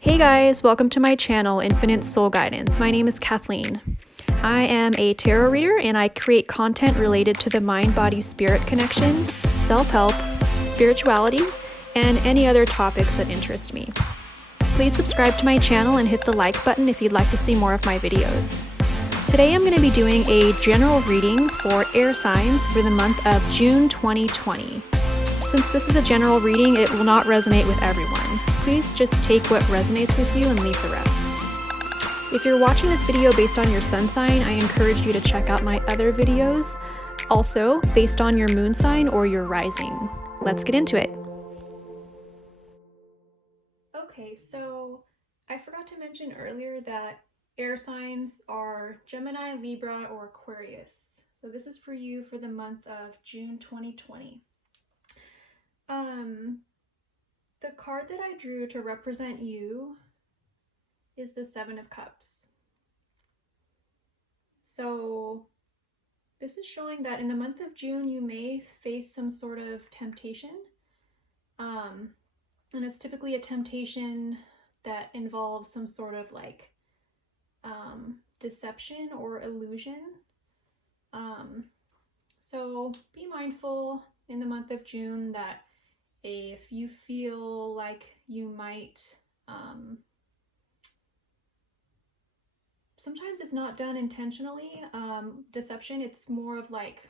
Hey guys, welcome to my channel, Infinite Soul Guidance. My name is Kathleen. I am a tarot reader and I create content related to the mind-body-spirit connection, self-help, spirituality, and any other topics that interest me. Please subscribe to my channel and hit the like button if you'd like to see more of my videos. Today I'm going to be doing a general reading for air signs for the month of June 2020. Since this is a general reading, it will not resonate with everyone. Please just take what resonates with you and leave the rest. If you're watching this video based on your sun sign, I encourage you to check out my other videos, also based on your moon sign or your rising. Let's get into it. Okay, so I forgot to mention earlier that air signs are Gemini, Libra, or Aquarius. So this is for you for the month of June 2020. The card that I drew to represent you is the Seven of Cups. So this is showing that in the month of June, you may face some sort of temptation. And it's typically a temptation that involves some sort of like deception or illusion. So be mindful in the month of June that if you feel like you might, sometimes it's not done intentionally, deception, it's more of like,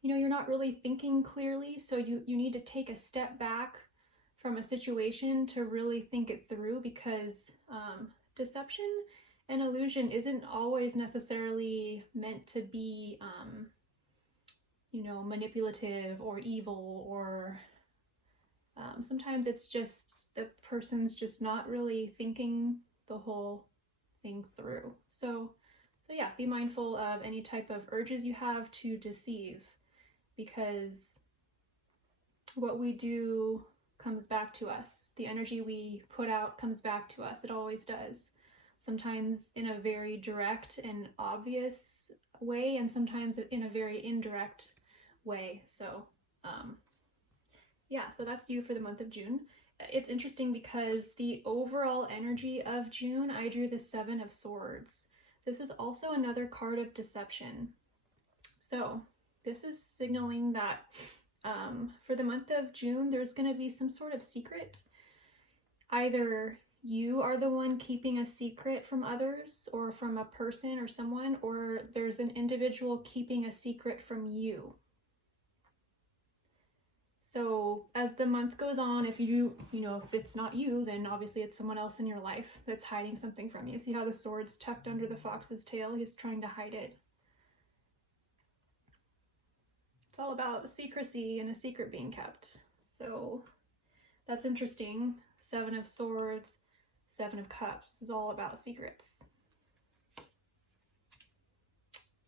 you're not really thinking clearly, so you need to take a step back from a situation to really think it through, because deception and illusion isn't always necessarily meant to be manipulative or evil, or sometimes it's just the person's just not really thinking the whole thing through. So yeah, be mindful of any type of urges you have to deceive, because what we do comes back to us. The energy we put out comes back to us. It always does. Sometimes in a very direct and obvious way, and sometimes in a very indirect way. So yeah, so that's you for the month of June. It's interesting because the overall energy of June, I drew the Seven of Swords. This is also another card of deception. So this is signaling that for the month of June, there's going to be some sort of secret. Either you are the one keeping a secret from others, or from a person or someone, or there's an individual keeping a secret from you. So as the month goes on, if if it's not you, then obviously it's someone else in your life that's hiding something from you. See how the sword's tucked under the fox's tail? He's trying to hide it. It's all about secrecy and a secret being kept. So that's interesting. Seven of Swords, Seven of Cups. This is all about secrets.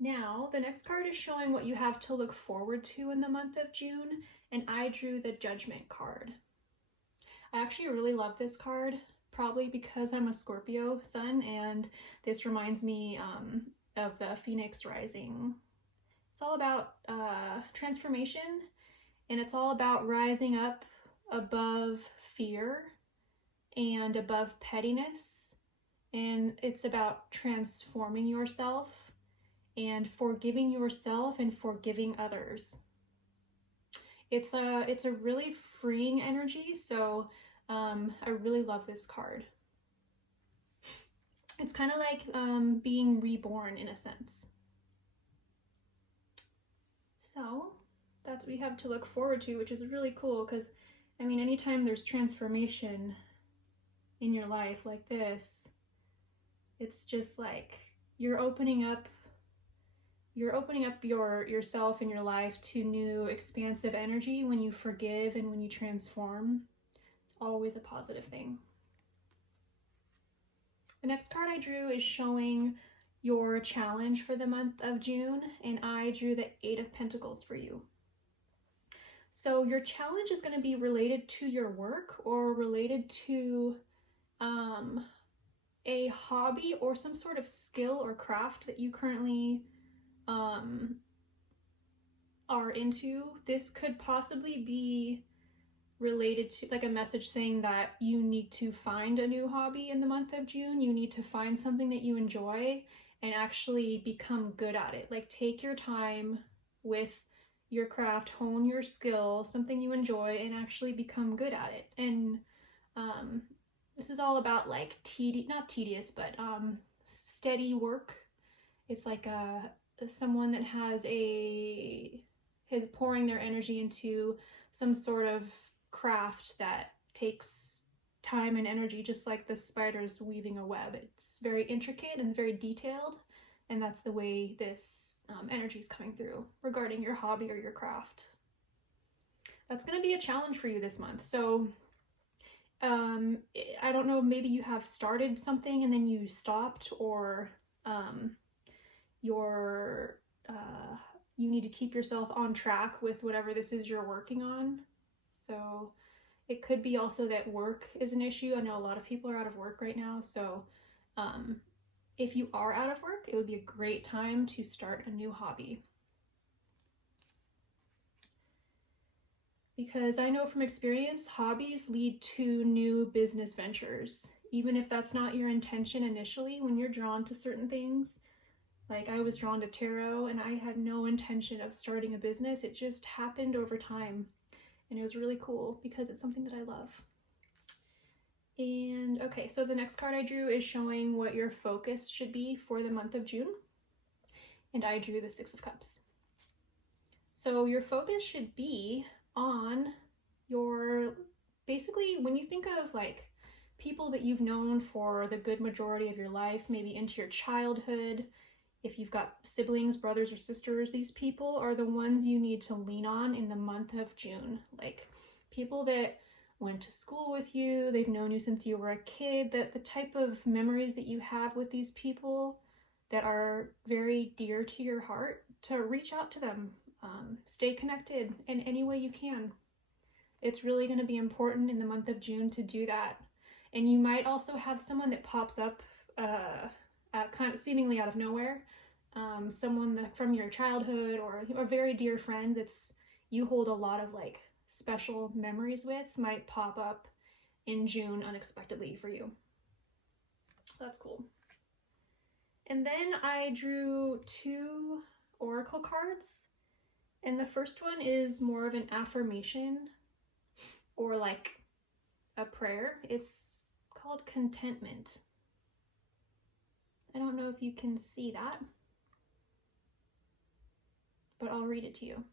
Now, the next card is showing what you have to look forward to in the month of June, and I drew the Judgment card. I actually really love this card, probably because I'm a Scorpio sun, and this reminds me of the Phoenix rising. It's all about transformation, and it's all about rising up above fear and above pettiness, and it's about transforming yourself and forgiving yourself and forgiving others. It's a really freeing energy, so I really love this card. It's kind of like being reborn in a sense. So that's what we have to look forward to, which is really cool, because I mean, anytime there's transformation in your life like this, it's just like you're opening up yourself and your life to new expansive energy when you forgive and when you transform. It's always a positive thing. The next card I drew is showing your challenge for the month of June, and I drew the Eight of Pentacles for you. So your challenge is going to be related to your work, or related to a hobby or some sort of skill or craft that you currently are into. This could possibly be related to, like a message saying that you need to find a new hobby in the month of June. You need to find something that you enjoy and actually become good at it. Like take your time with your craft, hone your skill, something you enjoy, and actually become good at it. And this is all about like not tedious, but steady work. It's like someone that is pouring their energy into some sort of craft that takes time and energy, just like the spiders weaving a web. It's very intricate and very detailed, and that's the way this energy is coming through regarding your hobby or your craft. That's going to be a challenge for you this month. So I don't know, maybe you have started something and then you stopped, or you need to keep yourself on track with whatever this is you're working on. So it could be also that work is an issue. I know a lot of people are out of work right now. So if you are out of work, it would be a great time to start a new hobby. Because I know from experience, hobbies lead to new business ventures. Even if that's not your intention initially, when you're drawn to certain things, like I was drawn to tarot and I had no intention of starting a business. It just happened over time. And it was really cool because it's something that I love. And okay, so the next card I drew is showing what your focus should be for the month of June. And I drew the Six of Cups. So your focus should be on basically when you think of like people that you've known for the good majority of your life, maybe into your childhood, if you've got siblings, brothers or sisters, these people are the ones you need to lean on in the month of June. Like people that went to school with you, they've known you since you were a kid, that the type of memories that you have with these people that are very dear to your heart, to reach out to them, stay connected in any way you can. It's really going to be important in the month of June to do that. And you might also have someone that pops up kind of seemingly out of nowhere, someone from your childhood or a very dear friend that's you hold a lot of like special memories with might pop up in June unexpectedly for you. That's cool. And then I drew 2 oracle cards, and the first one is more of an affirmation or like a prayer. It's called Contentment. I don't know if you can see that, but I'll read it to you.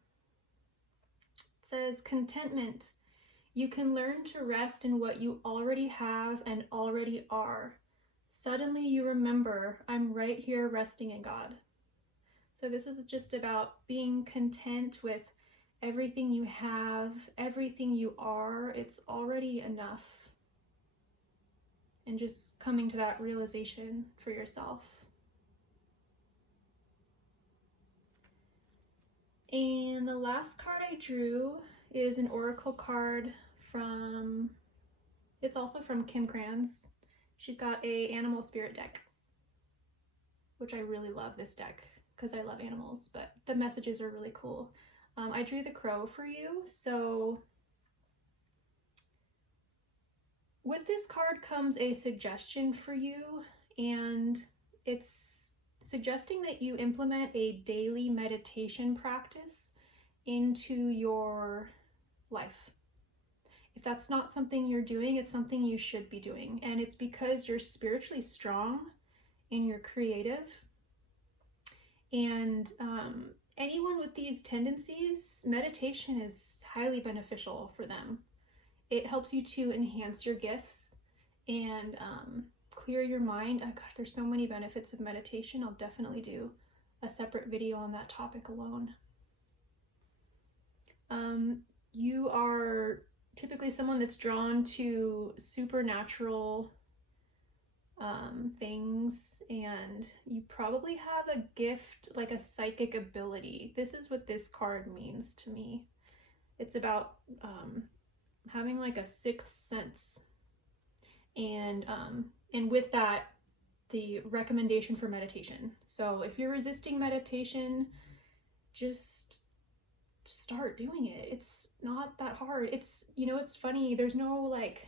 It says, contentment. You can learn to rest in what you already have and already are. Suddenly you remember, I'm right here resting in God. So this is just about being content with everything you have, everything you are. It's already enough. And just coming to that realization for yourself. And the last card I drew is an oracle card it's also from Kim Kranz. She's got a animal spirit deck, which I really love this deck because I love animals, but the messages are really cool. I drew the crow for you. So with this card comes a suggestion for you, and it's suggesting that you implement a daily meditation practice into your life. If that's not something you're doing, it's something you should be doing. And it's because you're spiritually strong and you're creative. And anyone with these tendencies, meditation is highly beneficial for them. It helps you to enhance your gifts and clear your mind. Oh gosh, there's so many benefits of meditation. I'll definitely do a separate video on that topic alone. You are typically someone that's drawn to supernatural things, and you probably have a gift, like a psychic ability. This is what this card means to me. It's about having like a sixth sense, and with that, the recommendation for meditation. So if you're resisting meditation, just start doing it. It's not that hard. It's, you know, it's funny. There's no like,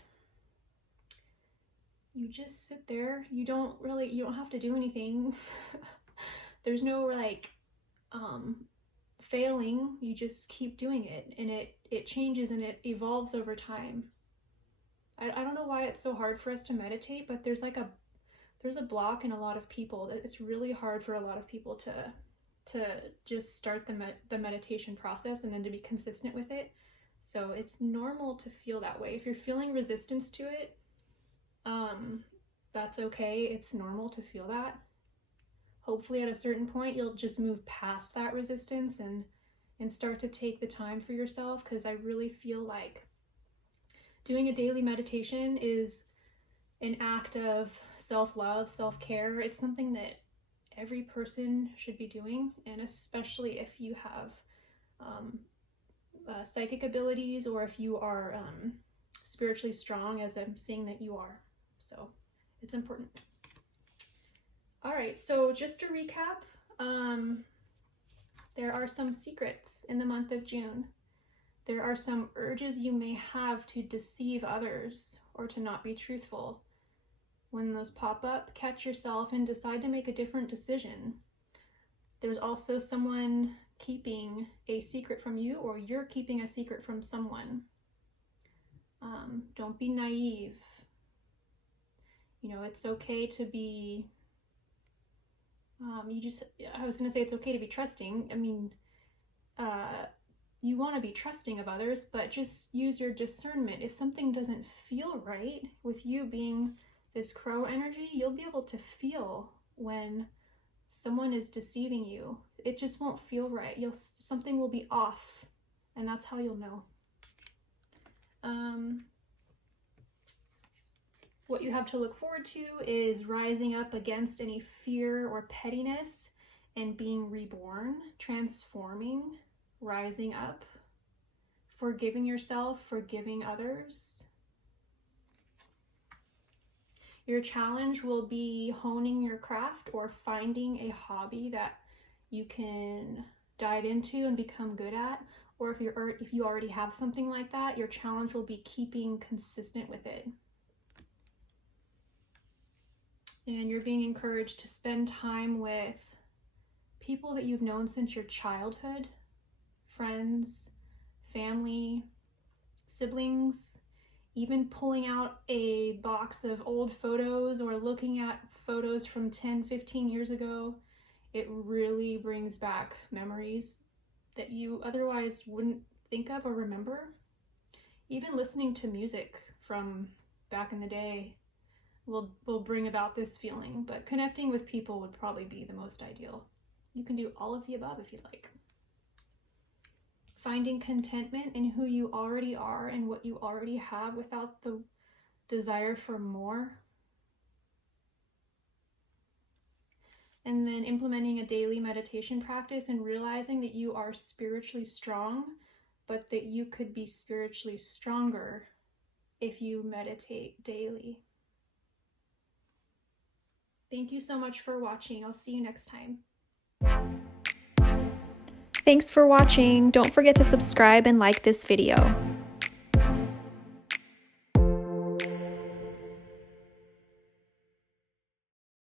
you just sit there. You don't have to do anything. There's no like failing. You just keep doing it, and it changes and it evolves over time. I don't know why it's so hard for us to meditate, but there's a block in a lot of people. It's really hard for a lot of people to just start the meditation process and then to be consistent with it. So it's normal to feel that way. If you're feeling resistance to it, that's okay. It's normal to feel that. Hopefully at a certain point you'll just move past that resistance and start to take the time for yourself, because I really feel like doing a daily meditation is an act of self-love, self-care. It's something that every person should be doing, and especially if you have psychic abilities, or if you are spiritually strong, as I'm seeing that you are. So it's important. All right, so just to recap, there are some secrets in the month of June. There are some urges you may have to deceive others or to not be truthful. When those pop up, catch yourself and decide to make a different decision. There's also someone keeping a secret from you, or you're keeping a secret from someone. Don't be naive. You know, it's okay to be, I was gonna say it's okay to be trusting. I mean, you want to be trusting of others, but just use your discernment. If something doesn't feel right, with you being this crow energy, you'll be able to feel when someone is deceiving you. It just won't feel right. Something will be off, and that's how you'll know. What you have to look forward to is rising up against any fear or pettiness and being reborn, transforming, rising up, forgiving yourself, forgiving others. Your challenge will be honing your craft or finding a hobby that you can dive into and become good at. Or if you already have something like that, your challenge will be keeping consistent with it. And you're being encouraged to spend time with people that you've known since your childhood, friends, family, siblings, even pulling out a box of old photos or looking at photos from 10, 15 years ago. It really brings back memories that you otherwise wouldn't think of or remember. Even listening to music from back in the day will bring about this feeling, but connecting with people would probably be the most ideal. You can do all of the above if you'd like. Finding contentment in who you already are and what you already have without the desire for more. And then implementing a daily meditation practice and realizing that you are spiritually strong, but that you could be spiritually stronger if you meditate daily. Thank you so much for watching. I'll see you next time. Thanks for watching. Don't forget to subscribe and like this video.